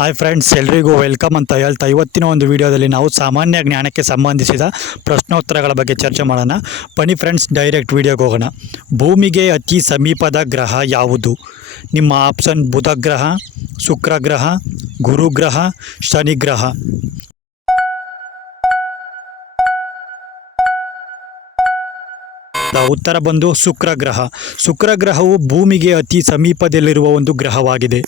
Hi friends ಎಲ್ರಿಗೂ welcome ಅಂತ ಹೇಳ್ತಾ ಇವತ್ತಿನ ಒಂದು ವಿಡಿಯೋದಲ್ಲಿ ನಾವು ಸಾಮಾನ್ಯ ಜ್ಞಾನಕ್ಕೆ ಸಂಬಂಧಿಸಿದ ಪ್ರಶ್ನೋತ್ತರಗಳ ಬಗ್ಗೆ ಚರ್ಚೆ ಮಾಡೋಣ. ಬನ್ನಿ ಫ್ರೆಂಡ್ಸ್ ಡೈರೆಕ್ಟ್ ವಿಡಿಯೋಗೆ ಹೋಗೋಣ. ಭೂಮಿಗೆ ಅತಿ ಸಮೀಪದ ಗ್ರಹ ಯಾವುದು? ನಿಮ್ಮ ಆಪ್ಷನ್ ಬುಧ ಗ್ರಹ, ಶುಕ್ರ ಗ್ರಹ ಗುರುಗ್ರಹ ಶನಿ ಗ್ರಹ. ದ ಉತ್ತರ ಬಂದು ಶುಕ್ರ ಗ್ರಹ. ಶುಕ್ರ ಗ್ರಹವು ಭೂಮಿಗೆ ಅತಿ ಸಮೀಪದಲ್ಲಿರುವ ಒಂದು ಗ್ರಹವಾಗಿದೆ.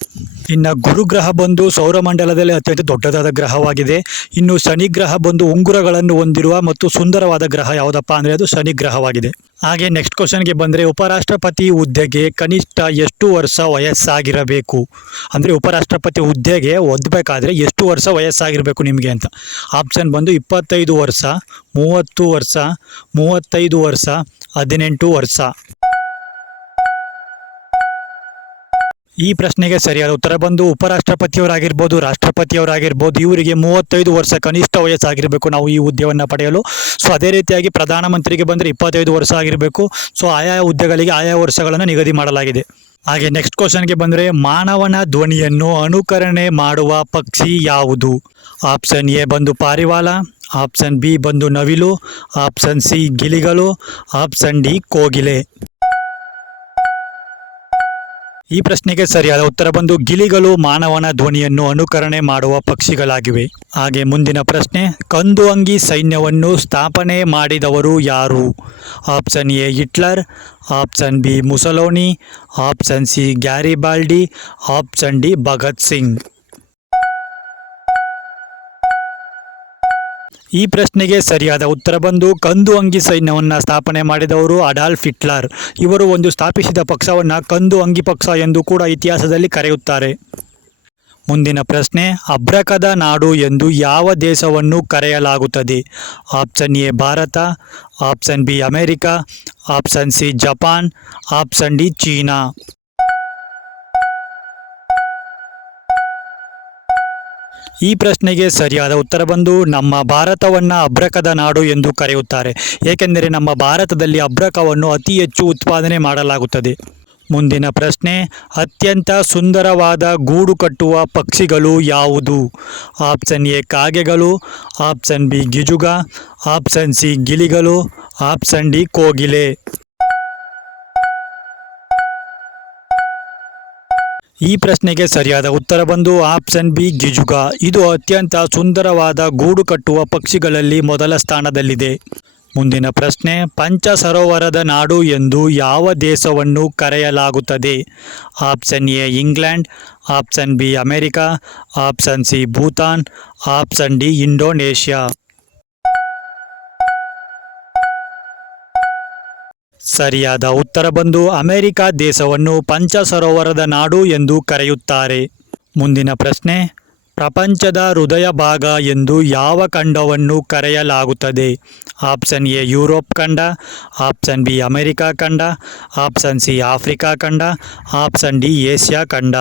ಇನ್ನು ಗುರುಗ್ರಹ ಬಂದು ಸೌರಮಂಡಲದಲ್ಲಿ ಅತ್ಯಂತ ದೊಡ್ಡದಾದ ಗ್ರಹವಾಗಿದೆ. ಇನ್ನು ಶನಿ ಗ್ರಹ ಬಂದು ಉಂಗುರಗಳನ್ನು ಹೊಂದಿರುವ ಮತ್ತು ಸುಂದರವಾದ ಗ್ರಹ ಯಾವುದಪ್ಪ ಅಂದರೆ ಅದು ಶನಿ ಗ್ರಹವಾಗಿದೆ. ಹಾಗೆ ನೆಕ್ಸ್ಟ್ ಕ್ವಶನ್ಗೆ ಬಂದರೆ ಉಪರಾಷ್ಟ್ರಪತಿ ಹುದ್ದೆಗೆ ಕನಿಷ್ಠ ಎಷ್ಟು ವರ್ಷ ವಯಸ್ಸಾಗಿರಬೇಕು? ಅಂದರೆ ಉಪರಾಷ್ಟ್ರಪತಿ ಹುದ್ದೆಗೆ ಒದ್ದಬೇಕಾದ್ರೆ ಎಷ್ಟು ವರ್ಷ ವಯಸ್ಸಾಗಿರಬೇಕು ನಿಮಗೆ ಅಂತ? ಆಪ್ಷನ್ ಬಂದು ಇಪ್ಪತ್ತೈದು ವರ್ಷ, ಮೂವತ್ತು ವರ್ಷ, ಮೂವತ್ತೈದು ವರ್ಷ, ಹದಿನೆಂಟು ವರ್ಷ. ಈ ಪ್ರಶ್ನೆಗೆ ಸರಿಯಾದ ಉತ್ತರ ಬಂದು ಉಪರಾಷ್ಟ್ರಪತಿಯವರಾಗಿರ್ಬೋದು, ರಾಷ್ಟ್ರಪತಿಯವರಾಗಿರ್ಬೋದು, ಇವರಿಗೆ ಮೂವತ್ತೈದು ವರ್ಷ ಕನಿಷ್ಠ ವಯಸ್ಸಾಗಿರಬೇಕು ನಾವು ಈ ಹುದ್ದೆಯನ್ನು ಪಡೆಯಲು. ಸೊ ಅದೇ ರೀತಿಯಾಗಿ ಪ್ರಧಾನಮಂತ್ರಿಗೆ ಬಂದರೆ ಇಪ್ಪತ್ತೈದು ವರ್ಷ ಆಗಿರಬೇಕು. ಸೊ ಆಯಾ ಹುದ್ದೆಗಳಿಗೆ ಆಯಾ ವರ್ಷಗಳನ್ನು ನಿಗದಿ ಮಾಡಲಾಗಿದೆ. ಹಾಗೆ ನೆಕ್ಸ್ಟ್ ಕ್ವಶನ್ಗೆ ಬಂದರೆ ಮಾನವನ ಧ್ವನಿಯನ್ನು ಅನುಕರಣೆ ಮಾಡುವ ಪಕ್ಷಿ ಯಾವುದು? ಆಪ್ಷನ್ ಎ ಬಂದು ಪಾರಿವಾಳ ಆಪ್ಷನ್ ಬಿ ಬಂದು ನವಿಲು ಆಪ್ಷನ್ ಸಿ ಗಿಳಿಗಳು ಆಪ್ಷನ್ ಡಿ ಕೋಗಿಲೆ. ಈ ಪ್ರಶ್ನೆಗೆ ಸರಿಯಾದ ಉತ್ತರ ಬಂದು ಗಿಳಿಗಳು ಮಾನವನ ಧ್ವನಿಯನ್ನು ಅನುಕರಣೆ ಮಾಡುವ ಪಕ್ಷಿಗಳಾಗಿವೆ. ಹಾಗೆ ಮುಂದಿನ ಪ್ರಶ್ನೆ, ಕಂದು ಅಂಗಿ ಸೈನ್ಯವನ್ನು ಸ್ಥಾಪನೆ ಮಾಡಿದವರು ಯಾರು? Option A, Hitler, option B, Mussolini, option C, Garibaldi, option D, Bhagat Singh. ಈ ಪ್ರಶ್ನೆಗೆ ಸರಿಯಾದ ಉತ್ತರ ಬಂದು ಕಂದು ಅಂಗಿ ಸೈನ್ಯವನ್ನು ಸ್ಥಾಪನೆ ಮಾಡಿದವರು ಅಡಾಲ್ಫ್ ಹಿಟ್ಲರ್. ಇವರು ಒಂದು ಸ್ಥಾಪಿಸಿದ ಪಕ್ಷವನ್ನು ಕಂದು ಅಂಗಿ ಪಕ್ಷ ಎಂದು ಕೂಡ ಇತಿಹಾಸದಲ್ಲಿ ಕರೆಯುತ್ತಾರೆ. ಮುಂದಿನ ಪ್ರಶ್ನೆ, ಅಬ್ರಕದ ನಾಡು ಎಂದು ಯಾವ ದೇಶವನ್ನು ಕರೆಯಲಾಗುತ್ತದೆ? Option A, Bharat, option B, America, option C, Japan, option D, China. ಈ ಪ್ರಶ್ನೆಗೆ ಸರಿಯಾದ ಉತ್ತರ ಬಂದು ನಮ್ಮ ಭಾರತವನ್ನು ಅಬ್ರಕದ ನಾಡು ಎಂದು ಕರೆಯುತ್ತಾರೆ. ಏಕೆಂದರೆ ನಮ್ಮ ಭಾರತದಲ್ಲಿ ಅಬ್ರಕವನ್ನು ಅತಿ ಹೆಚ್ಚು ಉತ್ಪಾದನೆ ಮಾಡಲಾಗುತ್ತದೆ. ಮುಂದಿನ ಪ್ರಶ್ನೆ, ಅತ್ಯಂತ ಸುಂದರವಾದ ಗೂಡು ಕಟ್ಟುವ ಪಕ್ಷಿಗಳು ಯಾವುದು? ಆಪ್ಷನ್ ಎ, ಕಾಗೆಗಳು, ಆಪ್ಷನ್ ಬಿ, ಗಿಜುಗ, ಆಪ್ಷನ್ ಸಿ, ಗಿಳಿಗಳು, ಆಪ್ಷನ್ ಡಿ, ಕೋಗಿಲೆ. ಈ ಪ್ರಶ್ನೆಗೆ ಸರಿಯಾದ ಉತ್ತರ ಬಂದು ಆಪ್ಷನ್ ಬಿ, ಗಿಜುಗ. ಇದು ಅತ್ಯಂತ ಸುಂದರವಾದ ಗೂಡು ಕಟ್ಟುವ ಪಕ್ಷಿಗಳಲ್ಲಿ ಮೊದಲ ಸ್ಥಾನದಲ್ಲಿದೆ. ಮುಂದಿನ ಪ್ರಶ್ನೆ, ಪಂಚ ಸರೋವರದ ನಾಡು ಎಂದು ಯಾವ ದೇಶವನ್ನು ಕರೆಯಲಾಗುತ್ತದೆ? Option A, England. Option B, America. Option C, Bhutan. Option D, Indonesia. ಸರಿಯಾದ ಉತ್ತರ ಬಂದು ಅಮೆರಿಕ ದೇಶವನ್ನು ಪಂಚ ಸರೋವರದ ನಾಡು ಎಂದು ಕರೆಯುತ್ತಾರೆ. ಮುಂದಿನ ಪ್ರಶ್ನೆ, ಪ್ರಪಂಚದ ಹೃದಯ ಭಾಗ ಎಂದು ಯಾವ ಖಂಡವನ್ನು ಕರೆಯಲಾಗುತ್ತದೆ? ಆಪ್ಷನ್ ಎ, ಯುರೋಪ್ ಖಂಡ, ಆಪ್ಷನ್ ಬಿ, ಅಮೆರಿಕ ಖಂಡ, ಆಪ್ಷನ್ ಸಿ, ಆಫ್ರಿಕಾ ಖಂಡ, ಆಪ್ಷನ್ ಡಿ, ಏಷ್ಯಾ ಖಂಡ.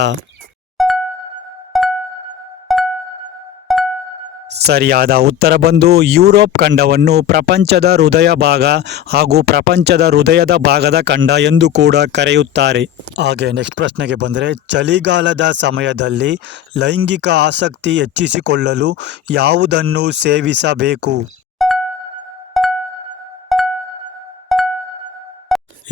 ಸರಿಯಾದ ಉತ್ತರ ಬಂದು ಯುರೋಪ್ ಖಂಡವನ್ನು ಪ್ರಪಂಚದ ಹೃದಯ ಭಾಗ ಹಾಗೂ ಪ್ರಪಂಚದ ಹೃದಯದ ಭಾಗದ ಖಂಡ ಎಂದು ಕೂಡ ಕರೆಯುತ್ತಾರೆ. ಹಾಗೆ ನೆಕ್ಸ್ಟ್ ಪ್ರಶ್ನೆಗೆ ಬಂದರೆ, ಚಳಿಗಾಲದ ಸಮಯದಲ್ಲಿ ಲೈಂಗಿಕ ಆಸಕ್ತಿ ಹೆಚ್ಚಿಸಿಕೊಳ್ಳಲು ಯಾವುದನ್ನು ಸೇವಿಸಬೇಕು?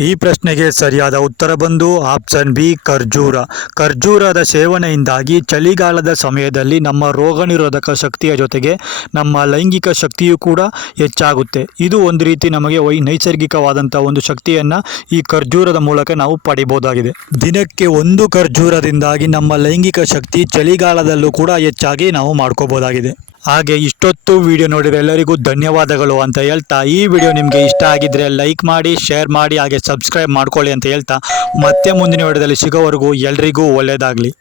ಈ ಪ್ರಶ್ನೆಗೆ ಸರಿಯಾದ ಉತ್ತರ ಬಂದು ಆಪ್ಷನ್ ಬಿ, ಖರ್ಜೂರ. ಖರ್ಜೂರದ ಸೇವನೆಯಿಂದಾಗಿ ಚಳಿಗಾಲದ ಸಮಯದಲ್ಲಿ ನಮ್ಮ ರೋಗ ನಿರೋಧಕ ಶಕ್ತಿಯ ಜೊತೆಗೆ ನಮ್ಮ ಲೈಂಗಿಕ ಶಕ್ತಿಯು ಕೂಡ ಹೆಚ್ಚಾಗುತ್ತೆ. ಇದು ಒಂದು ರೀತಿ ನಮಗೆ ವೈ ನೈಸರ್ಗಿಕವಾದಂಥ ಒಂದು ಶಕ್ತಿಯನ್ನು ಈ ಖರ್ಜೂರದ ಮೂಲಕ ನಾವು ಪಡಿಬೋದಾಗಿದೆ ದಿನಕ್ಕೆ ಒಂದು ಖರ್ಜೂರದಿಂದಾಗಿ ನಮ್ಮ ಲೈಂಗಿಕ ಶಕ್ತಿ ಚಳಿಗಾಲದಲ್ಲೂ ಕೂಡ ಹೆಚ್ಚಾಗಿ ನಾವು ಮಾಡ್ಕೋಬೋದಾಗಿದೆ ಹಾಗೆ ಇಷ್ಟೊತ್ತು ವಿಡಿಯೋ ನೋಡಿದ ಎಲ್ಲರಿಗೂ ಧನ್ಯವಾದಗಳು ಅಂತ ಹೇಳ್ತಾ, ಈ ವಿಡಿಯೋ ನಿಮಗೆ ಇಷ್ಟ ಆಗಿದ್ರೆ ಲೈಕ್ ಮಾಡಿ ಶೇರ್ ಮಾಡಿ, ಹಾಗೆ ಸಬ್ಸ್ಕ್ರೈಬ್ ಮಾಡ್ಕೊಳ್ಳಿ ಅಂತ ಹೇಳ್ತಾ, ಮತ್ತೆ ಮುಂದಿನ ವಿಡಿಯೋದಲ್ಲಿ ಸಿಗೋವರೆಗೂ ಎಲ್ರಿಗೂ ಒಳ್ಳೆಯದಾಗಲಿ